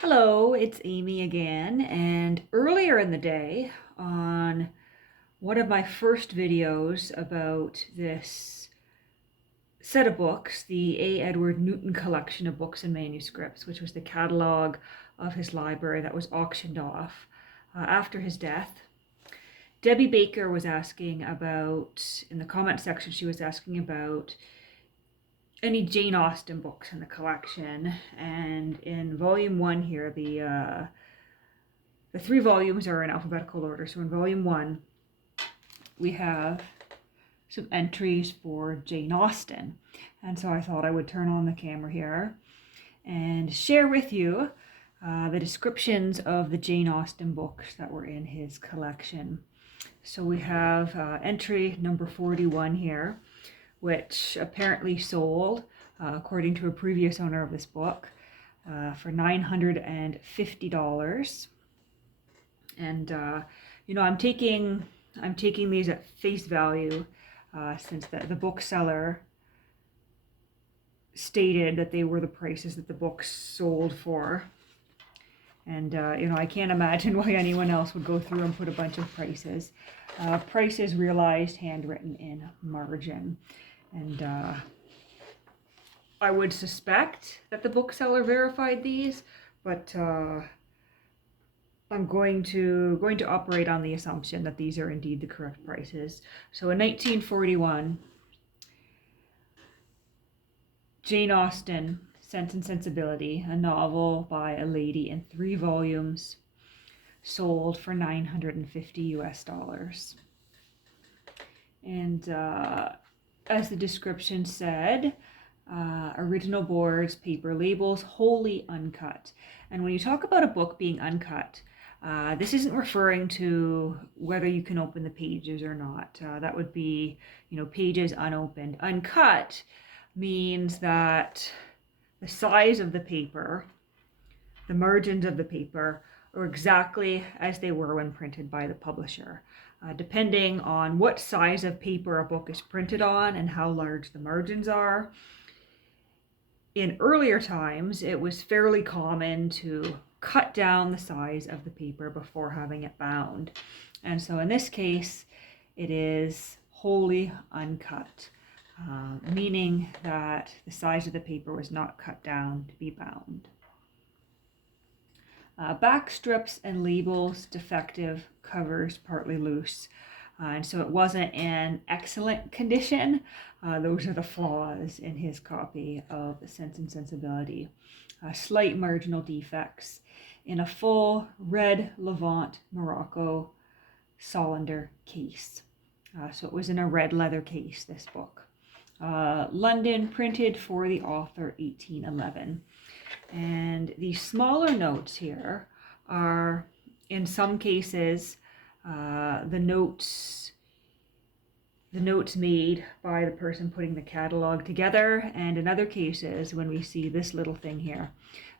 Hello, it's Amy again, and earlier in the day on one of my first videos about this set of books, the A. Edward Newton collection of books and manuscripts, which was the catalogue of his library that was auctioned off after his death. Debbie Baker was asking about, in the comment section, she was asking about any Jane Austen books in the collection, and in volume 1 here, the 3 volumes are in alphabetical order. So in volume 1, we have some entries for Jane Austen. And so I thought I would turn on the camera here and share with you the descriptions of the Jane Austen books that were in his collection. So we have entry number 41 here, which apparently sold, according to a previous owner of this book, for $950. And I'm taking these at face value, since the bookseller stated that they were the prices that the books sold for. And I can't imagine why anyone else would go through and put a bunch of prices. Prices realized, handwritten in margin. And I would suspect that the bookseller verified these, but I'm going to operate on the assumption that these are indeed the correct prices. So in 1941, Jane Austen, Sense and Sensibility, a novel by a lady in 3 volumes, sold for $950. And as the description said, original boards, paper labels, wholly uncut. And when you talk about a book being uncut, this isn't referring to whether you can open the pages or not. That would be, pages unopened. Uncut means that the size of the paper, the margins of the paper, are exactly as they were when printed by the publisher. Depending on what size of paper a book is printed on and how large the margins are. In earlier times, it was fairly common to cut down the size of the paper before having it bound. And so in this case, it is wholly uncut, meaning that the size of the paper was not cut down to be bound. Back strips and labels defective, covers partly loose. And so it wasn't in excellent condition. Those are the flaws in his copy of Sense and Sensibility. Slight marginal defects in a full red Levant Morocco Solander case. So it was in a red leather case, this book. London, printed for the author, 1811. And the smaller notes here are, in some cases, the notes made by the person putting the catalog together, and in other cases, when we see this little thing here,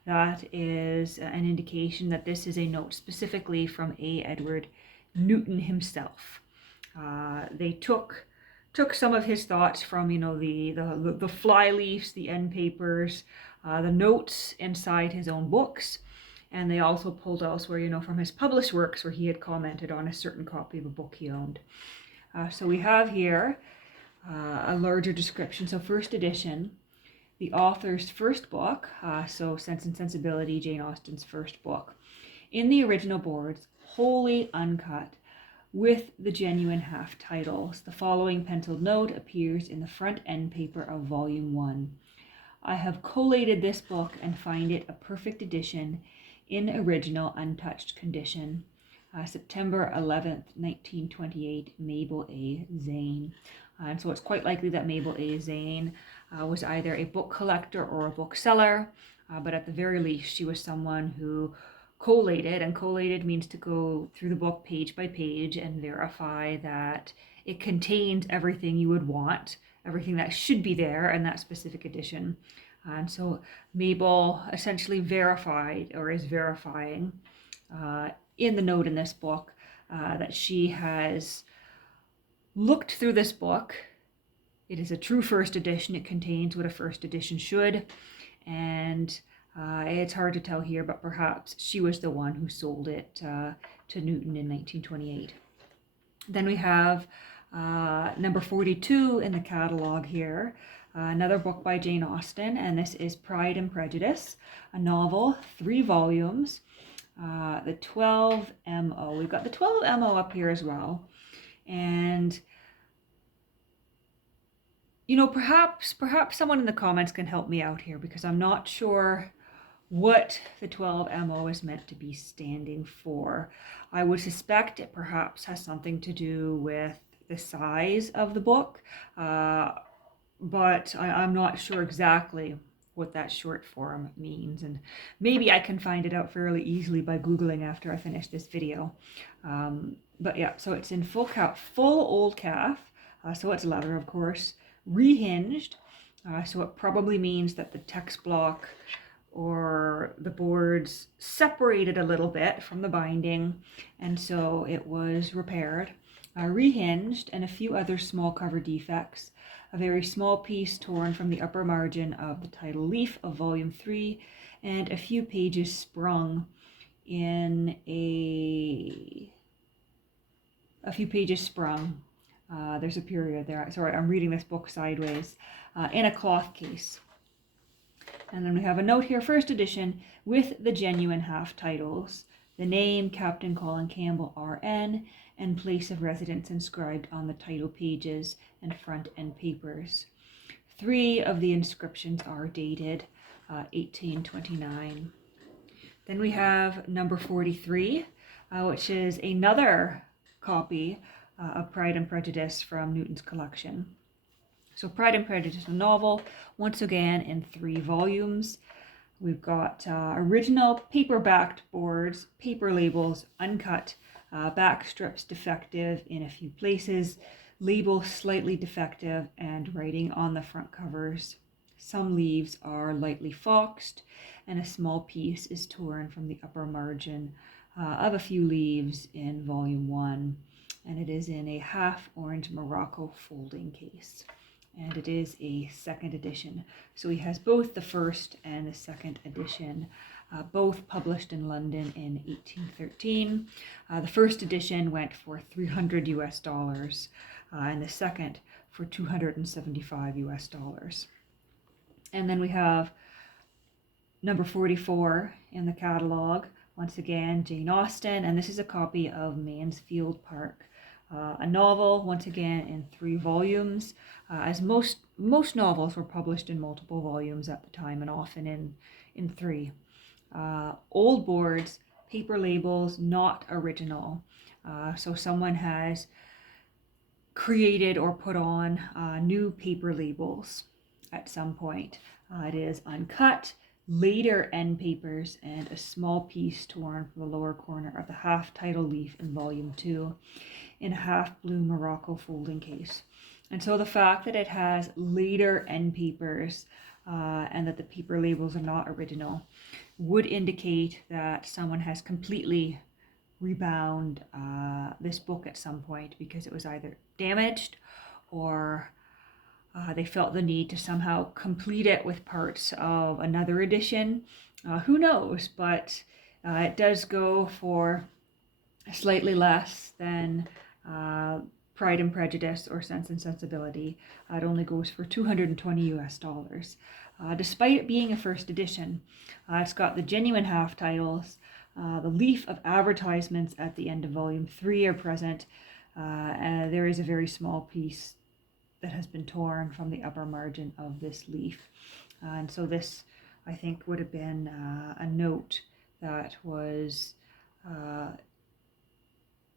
that is an indication that this is a note specifically from A. Edward Newton himself. They took some of his thoughts from, the flyleaves, the end papers, the notes inside his own books, and they also pulled elsewhere, from his published works where he had commented on a certain copy of a book he owned. So we have here a larger description. So first edition, the author's first book, so Sense and Sensibility, Jane Austen's first book, in the original boards, wholly uncut, with the genuine half titles. The following penciled note appears in the front end paper of volume 1. I have collated this book and find it a perfect edition in original untouched condition. September 11th, 1928, Mabel A. Zane. And so it's quite likely that Mabel A. Zane was either a book collector or a bookseller, but at the very least she was someone who collated, and collated means to go through the book page by page and verify that it contains everything you would want, everything that should be there in that specific edition. And so Mabel essentially verified, or is verifying, in the note in this book, that she has looked through this book. It is a true first edition. It contains what a first edition should, and It's hard to tell here, but perhaps she was the one who sold it to Newton in 1928. Then we have number 42 in the catalog here, another book by Jane Austen, and this is Pride and Prejudice, a novel, 3 volumes, the 12 MO. We've got the 12 MO up here as well. And you know, perhaps someone in the comments can help me out here, because I'm not sure what the 12 MO is meant to be standing for. I would suspect it perhaps has something to do with the size of the book, but I'm not sure exactly what that short form means, and maybe I can find it out fairly easily by Googling after I finish this video. But yeah, so it's in full old calf, so it's leather, of course, rehinged, so it probably means that the text block or the boards separated a little bit from the binding, and so it was repaired, rehinged, and a few other small cover defects. A very small piece torn from the upper margin of the title leaf of volume 3, and a few pages sprung in there's a period there. Sorry, I'm reading this book sideways. In a cloth case. And then we have a note here, first edition, with the genuine half titles, the name Captain Colin Campbell RN, and place of residence inscribed on the title pages and front end papers. 3 of the inscriptions are dated 1829. Then we have number 43, which is another copy of Pride and Prejudice from Newton's collection. So Pride and Prejudice, a novel, once again in 3 volumes. We've got original paper-backed boards, paper labels uncut, back strips defective in a few places, labels slightly defective, and writing on the front covers. Some leaves are lightly foxed, and a small piece is torn from the upper margin of a few leaves in volume 1, and it is in a half orange Morocco folding case. And it is a 2nd edition. So he has both the 1st and the 2nd edition, both published in London in 1813. The 1st edition went for $300 US, and the 2nd for $275 US. And then we have number 44 in the catalog, once again Jane Austen, and this is a copy of Mansfield Park. A novel, once again in 3 volumes, as most novels were published in multiple volumes at the time, and often in 3. Old boards, paper labels, not original. So someone has created or put on new paper labels at some point. It is uncut, later end papers, and a small piece torn from the lower corner of the half title leaf in volume 2. In a half blue Morocco folding case. And so the fact that it has later end papers and that the paper labels are not original would indicate that someone has completely rebound this book at some point, because it was either damaged or they felt the need to somehow complete it with parts of another edition. Who knows, but it does go for slightly less than Pride and Prejudice or Sense and Sensibility. It only goes for $220 US. Despite it being a 1st edition, it's got the genuine half titles. The leaf of advertisements at the end of volume 3 are present. And there is a very small piece that has been torn from the upper margin of this leaf. And so this, I think, would have been a note that was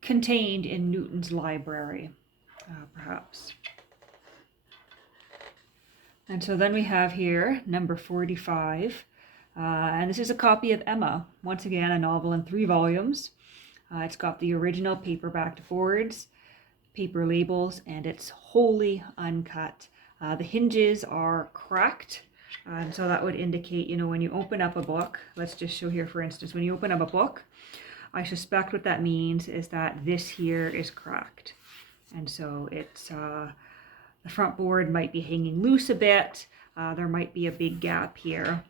contained in Newton's library, perhaps. And so then we have here number 45, and this is a copy of Emma, once again a novel in 3 volumes. It's got the original paper-backed boards, paper labels, and it's wholly uncut. The hinges are cracked, and so that would indicate, you know, when you open up a book, let's just show here for instance, when you open up a book, I suspect what that means is that this here is cracked. And so it's, the front board might be hanging loose a bit. There might be a big gap here.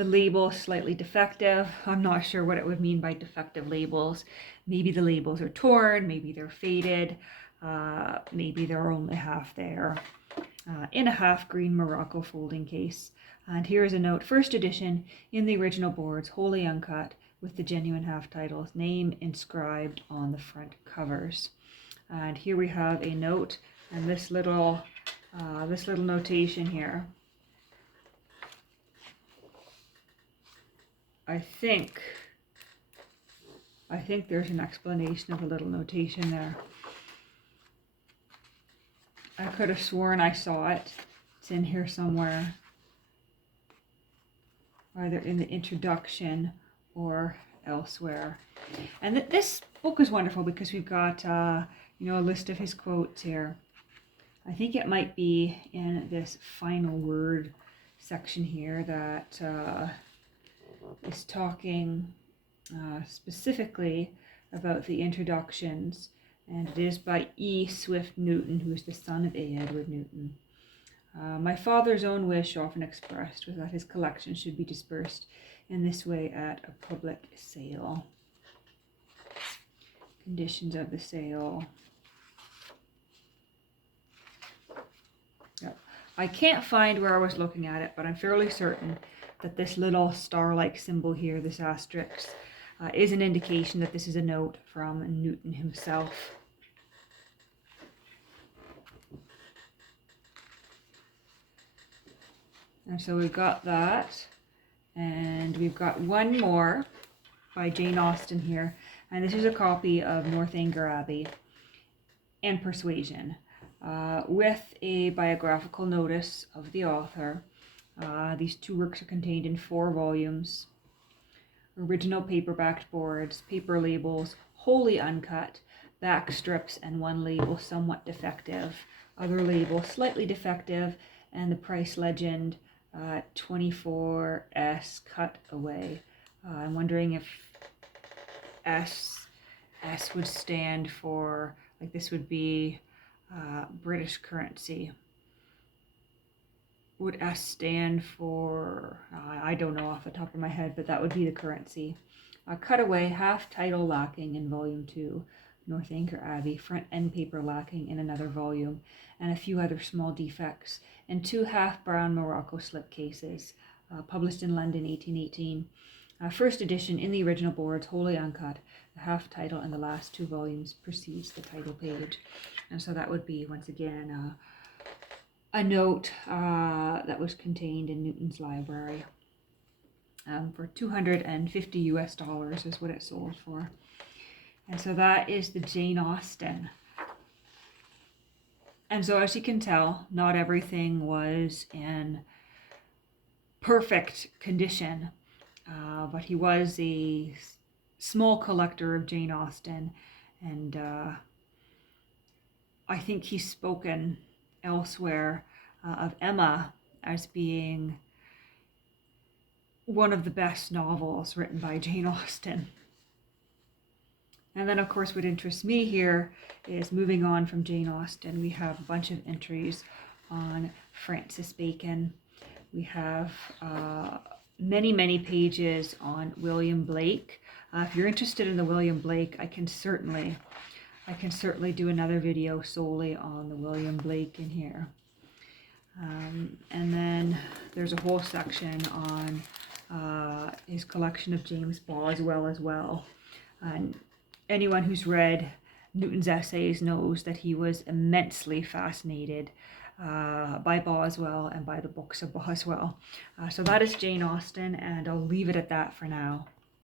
The label slightly defective. I'm not sure what it would mean by defective labels. Maybe the labels are torn, maybe they're faded, maybe they're only half there. In a half green Morocco folding case. And here is a note, first edition in the original boards, wholly uncut, with the genuine half titles, name inscribed on the front covers. And here we have a note, and this little notation here. I think there's an explanation of a little notation there. I could have sworn I saw it. It's in here somewhere, either in the introduction or elsewhere. And this book is wonderful because we've got a list of his quotes here. I think it might be in this final word section here that is talking specifically about the introductions. And it is by E. Swift Newton, who is the son of A. Edward Newton. My father's own wish, often expressed, was that his collection should be dispersed in this way at a public sale. Conditions of the sale. Yep. I can't find where I was looking at it, but I'm fairly certain that this little star-like symbol here, this asterisk, is an indication that this is a note from Newton himself. And so we've got that, and we've got one more by Jane Austen here, and this is a copy of Northanger Abbey and Persuasion, with a biographical notice of the author. These two works are contained in 4 volumes. Original paper-backed boards, paper labels wholly uncut, back strips and one label somewhat defective, other label slightly defective, and the price legend 24S cut away. I'm wondering if S would stand for, like, this would be British currency. Would S stand for, I don't know off the top of my head, but that would be the currency. Cutaway, half title lacking in volume 2, Northanger Abbey, front end paper lacking in another volume, and a few other small defects, and 2 half brown Morocco slip cases, published in London 1818. First edition in the original boards, wholly uncut. The half title and the last 2 volumes precedes the title page. And so that would be, once again, a note that was contained in Newton's library. For $250 US is what it sold for. And so that is the Jane Austen. And so as you can tell, not everything was in perfect condition, but he was a small collector of Jane Austen, and I think he's spoken elsewhere of Emma as being one of the best novels written by Jane Austen. And then, of course, what interests me here is, moving on from Jane Austen, we have a bunch of entries on Francis Bacon. We have many, many pages on William Blake. If you're interested in the William Blake, I can certainly do another video solely on the William Blake in here. And then there's a whole section on his collection of James Boswell as well. And anyone who's read Newton's essays knows that he was immensely fascinated by Boswell and by the books of Boswell. So that is Jane Austen, and I'll leave it at that for now.